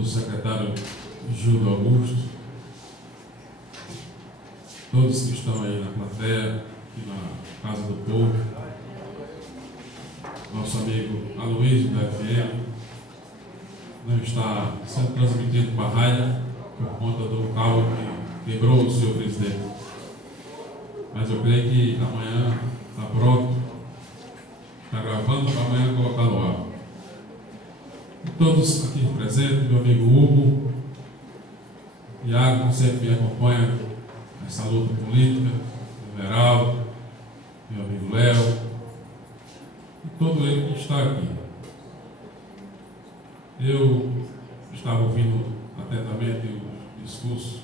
do secretário Júlio Augusto, todos que estão aí na plateia, aqui na Casa do Povo, nosso amigo Aloysio da FM, não está sendo transmitido para a rádio por conta do cabo que quebrou o senhor presidente. Mas eu creio que amanhã está pronto, está gravando para amanhã colocar no ar. E todos aqui presentes, meu amigo Hugo, Iago, que sempre me acompanha nessa luta política, Everaldo, meu amigo Léo, e todo ele que está aqui. Eu estava ouvindo atentamente o discurso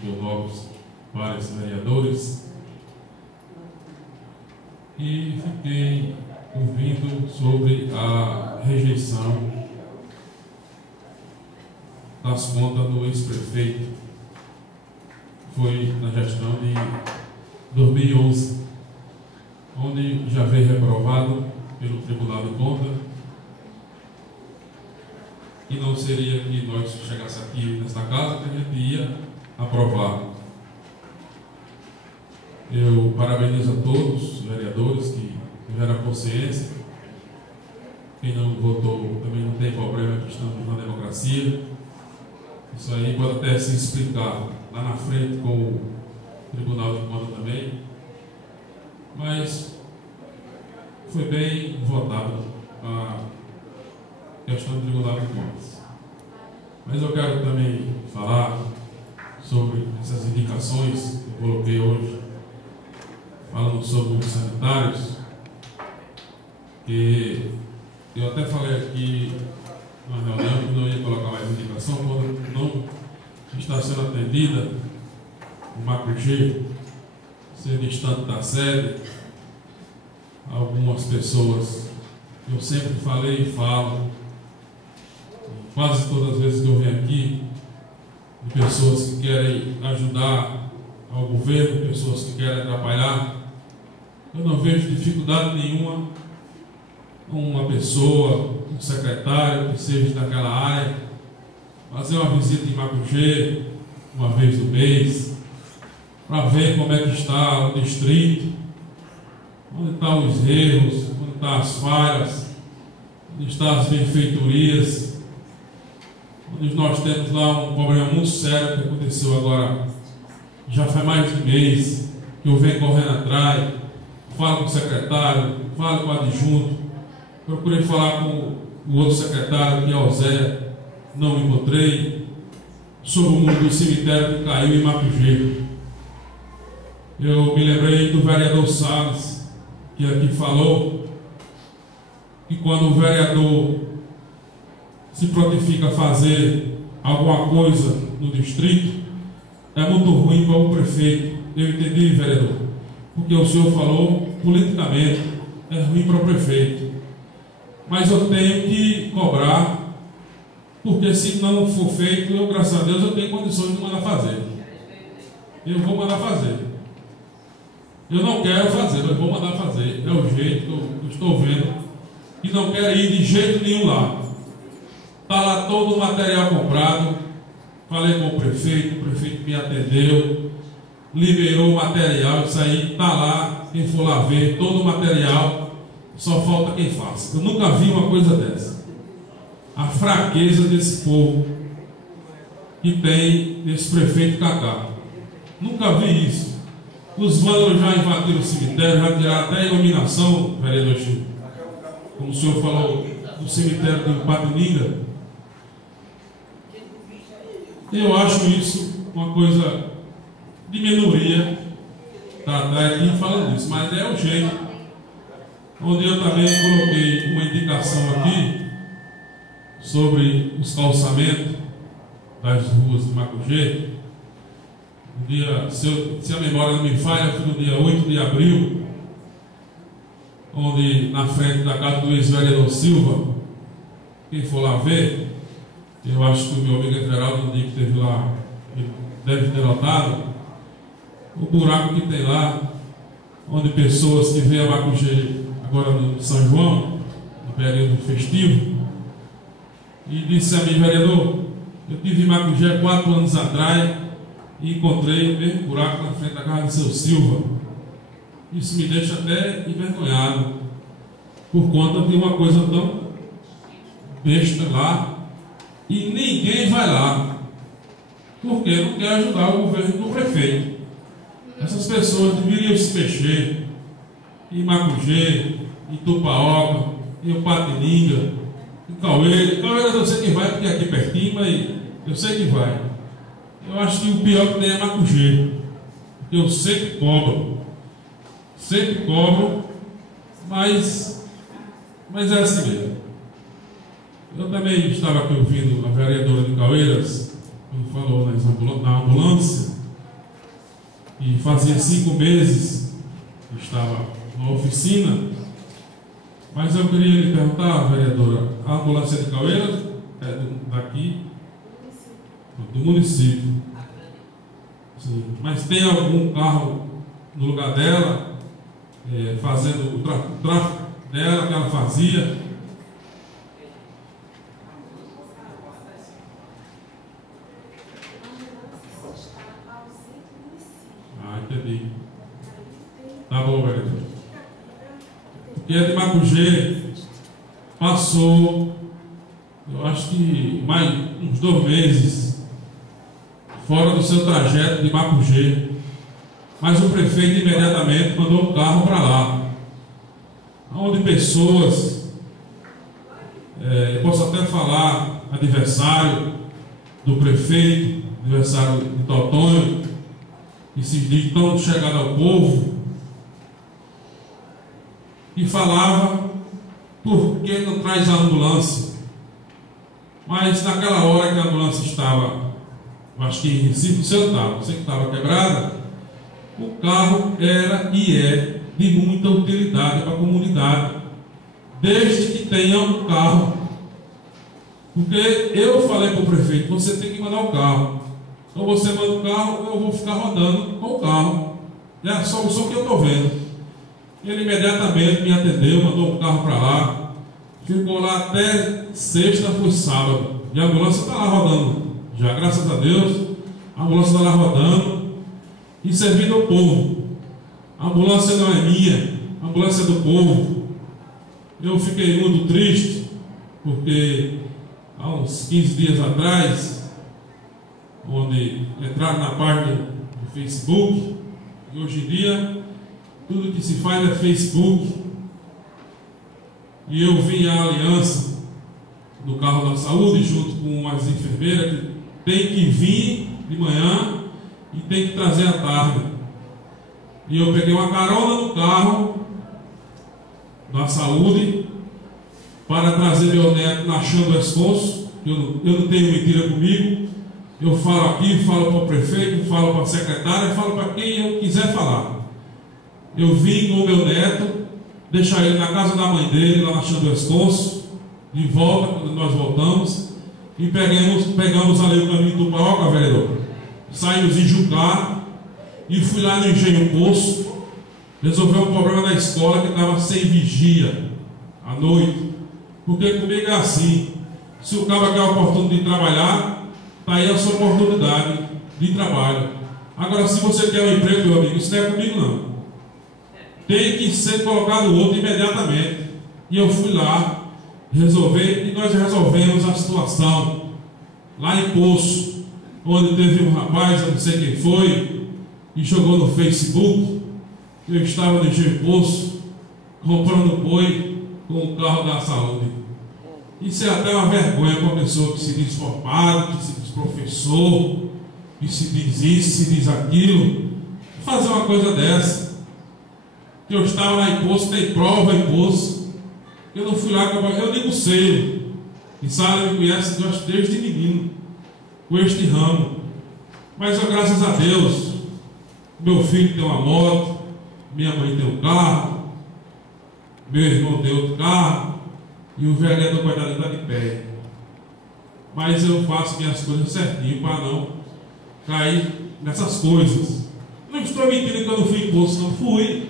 de novos vários vereadores e fiquei ouvindo sobre a rejeição das contas do ex-prefeito. Foi na gestão de 2011, onde já veio reprovado pelo Tribunal de Contas, e não seria que nós chegássemos aqui nesta casa que a gente ia aprovar. Eu parabenizo a todos os vereadores que tiveram a consciência. Quem não votou também não tem problema, que estamos na democracia. Isso aí pode até se explicar lá na frente com o Tribunal de Contas também. Mas foi bem votado a questão do Tribunal de Contas. Mas eu quero também falar sobre essas indicações que eu coloquei hoje, falando sobre os sanitários, que eu até falei aqui na reunião que não ia colocar mais indicação quando não está sendo atendida o Macugê, ser distante da sede. Algumas pessoas, eu sempre falei e falo, quase todas as vezes que eu venho aqui, de pessoas que querem ajudar ao governo, pessoas que querem atrapalhar. Eu não vejo dificuldade nenhuma uma pessoa, um secretário que seja daquela área, fazer uma visita em Macugê uma vez no mês, para ver como é que está o distrito, onde estão os erros, onde estão as falhas, onde estão as benfeitorias, onde nós temos lá um problema muito sério que aconteceu agora, já faz mais de um mês, que eu venho correndo atrás, falo com o secretário, falo com o adjunto, procurei falar com o outro secretário, que é o Zé, não me encontrei, sobre o mundo do cemitério que caiu em Macugê. Eu me lembrei do vereador Salles, que aqui falou que quando o vereador se prontifica a fazer alguma coisa no distrito, é muito ruim para o prefeito. Eu entendi, vereador, porque o senhor falou politicamente, é ruim para o prefeito. Mas eu tenho que cobrar, porque se não for feito, eu, graças a Deus, eu tenho condições de mandar fazer. Eu vou mandar fazer. Eu não quero fazer, mas vou mandar fazer. É o jeito que eu estou vendo. E não quero ir de jeito nenhum lá. Está lá todo o material comprado. Falei com o prefeito me atendeu, liberou o material, isso aí está lá, quem for lá ver, todo o material, só falta quem faça. Eu nunca vi uma coisa dessa. A fraqueza desse povo que tem nesse prefeito Cacá. Nunca vi isso. Os vândalos já invadiram o cemitério, já tiraram até a iluminação, vereador Chico. Como o senhor falou, do cemitério de Patininga. Eu acho isso uma coisa de minoria, tá aqui falando isso, mas é o jeito. Onde eu também coloquei uma indicação aqui sobre os calçamentos das ruas de Macugê. No dia, se a memória não me falha, foi no dia 8 de abril, onde na frente da casa do ex-vereador Silva, quem for lá ver, eu acho que o meu amigo Everaldo, no dia que esteve lá, ele deve ter notado o buraco que tem lá, onde pessoas que vêm a Macugê agora no São João, no período festivo, e disse a mim: vereador, eu tive em Macugé 4 anos atrás e encontrei o mesmo buraco na frente da casa do seu Silva. Isso me deixa até envergonhado, por conta de uma coisa tão besta lá, e ninguém vai lá, porque não quer ajudar o governo do prefeito. Essas pessoas deveriam se mexer em Macugé, em Tupaoca, em Opatininga, em Caueiras. Caueiras eu sei que vai, porque é aqui pertinho, mas eu sei que vai. Eu acho que o pior que tem é Macugé, porque eu sempre cobro, mas é assim mesmo. Eu também estava aqui ouvindo a vereadora de Caueiras, quando falou na ambulância, e fazia 5 meses que estava na oficina. Mas eu queria lhe perguntar, vereadora, a ambulância de Caueiras é daqui, do município. Sim. Mas tem algum carro no lugar dela, fazendo o tráfico dela que ela fazia? Ah, entendi. Tá bom, vereador. Porque a de Macugé passou, eu acho que mais uns 2 meses fora do seu trajeto de Macugé, mas o prefeito imediatamente mandou um carro para lá, onde pessoas, eu posso até falar, adversário do prefeito, adversário de Totonho, que se diz tão chegado ao povo, e falava: por que não traz a ambulância? Mas naquela hora que a ambulância estava, acho que em Recife, o seu estava, você que estava quebrada, o carro era e é de muita utilidade para a comunidade, desde que tenha um carro. Porque eu falei para o prefeito: você tem que mandar o carro. Ou você manda o carro, ou eu vou ficar rodando com o carro. É a solução que eu estou vendo. Ele imediatamente me atendeu, mandou um carro para lá, ficou lá até sexta, foi sábado, e a ambulância está lá rodando. Já, graças a Deus, a ambulância está lá rodando e servindo ao povo. A ambulância não é minha, a ambulância é do povo. Eu fiquei muito triste, porque há uns 15 dias atrás, onde entraram na página do Facebook, e hoje em dia tudo que se faz é Facebook, e eu vi a aliança do carro da saúde junto com as enfermeiras que tem que vir de manhã e tem que trazer à tarde. E eu peguei uma carona no carro da saúde para trazer meu neto na Chão do Esconso. Eu não tenho mentira comigo. Eu falo aqui, falo para o prefeito, falo para a secretária, falo para quem eu quiser falar. Eu vim com o meu neto, deixar ele na casa da mãe dele, lá na Chão do Esconso, de volta, quando nós voltamos, e pegamos ali o caminho do Tupaoca, vereador. Saímos em Jucá e fui lá no Engenho Poço, resolver um problema da escola que estava sem vigia à noite. Porque comigo é assim: se o cara quer a oportunidade de trabalhar, está aí a sua oportunidade de trabalho. Agora, se você quer um emprego, meu amigo, isso não é comigo não. Tem que ser colocado outro imediatamente. E eu fui lá resolver, e nós resolvemos a situação lá em Poço, onde teve um rapaz, eu não sei quem foi, e jogou no Facebook. Eu estava no Engenho Poço comprando boi com o carro da saúde. Isso é até uma vergonha para uma pessoa que se diz formado, que se diz professor, que se diz isso, se diz aquilo, fazer uma coisa dessa. Eu estava lá em Poço, tem prova em Poço. Eu não fui lá, eu digo sei. E Sara me conhece, eu acho, desde menino, com este ramo. Mas graças a Deus, meu filho tem uma moto, minha mãe tem um carro, meu irmão tem outro carro, e o vereador coitado está de pé. Mas eu faço minhas coisas certinho para não cair nessas coisas. Não estou mentindo que eu não fui em Poço, não fui.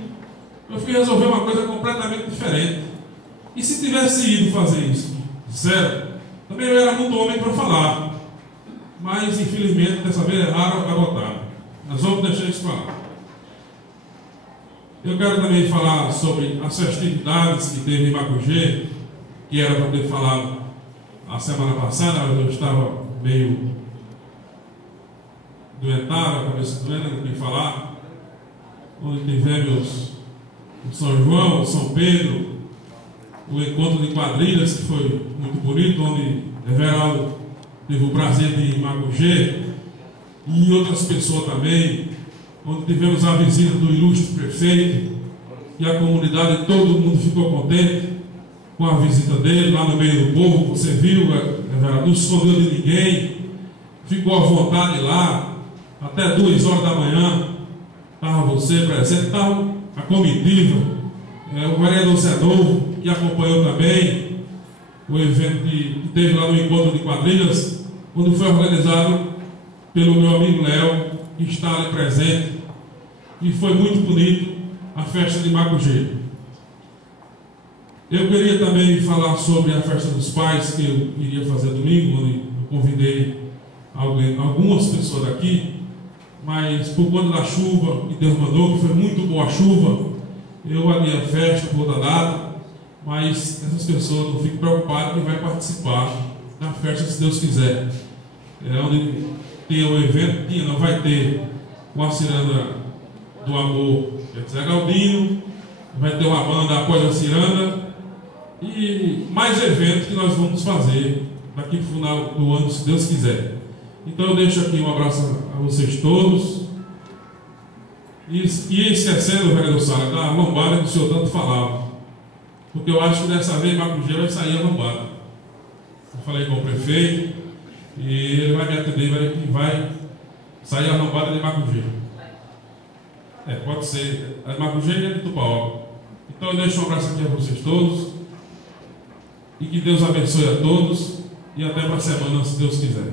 Eu fui resolver uma coisa completamente diferente. E se tivesse ido fazer isso, sério, Também eu era muito homem para falar, mas infelizmente dessa vez é raro agotar. Nós vamos deixar isso para lá. Eu quero também falar sobre as festividades que teve em Macugê, que era para ter falado a semana passada, mas eu estava meio doentado, a cabeça doendo, não queria falar. Onde tivemos o São João, o São Pedro, o encontro de quadrilhas, que foi muito bonito, onde Everaldo teve o prazer de ir em Macugê, e outras pessoas também, onde tivemos a visita do ilustre prefeito, e a comunidade, todo mundo ficou contente com a visita dele lá no meio do povo. Você viu, Everaldo, não escondeu de ninguém, ficou à vontade lá, até 2 horas da manhã, estava você presente, estava a comitiva, o vereador Zé Novo, que acompanhou também o evento que teve lá no encontro de quadrilhas, onde foi organizado pelo meu amigo Léo, que está ali presente, e foi muito bonito a festa de Macugê. Eu queria também falar sobre a festa dos pais, que eu iria fazer domingo, onde eu convidei algumas pessoas daqui, mas por conta da chuva que Deus mandou, que foi muito boa a chuva, eu adiei a festa por outra data, mas essas pessoas não fiquem preocupadas que vai participar da festa, se Deus quiser. Onde tem o evento, não vai ter uma ciranda do amor, Zé Galdino, vai ter uma banda após a ciranda, e mais eventos que nós vamos fazer daqui para o final do ano, se Deus quiser. Então eu deixo aqui um abraço a vocês todos. E esquecendo, vereador Sala, da lombada que o senhor tanto falava. Porque eu acho que dessa vez Macugê vai sair a lombada. Eu falei com o prefeito e ele vai me atender e vai sair a lombada de Macugê. Pode ser. A Macugê e a de Tupaó. Então eu deixo um abraço aqui a vocês todos. E que Deus abençoe a todos. E até para a semana, se Deus quiser.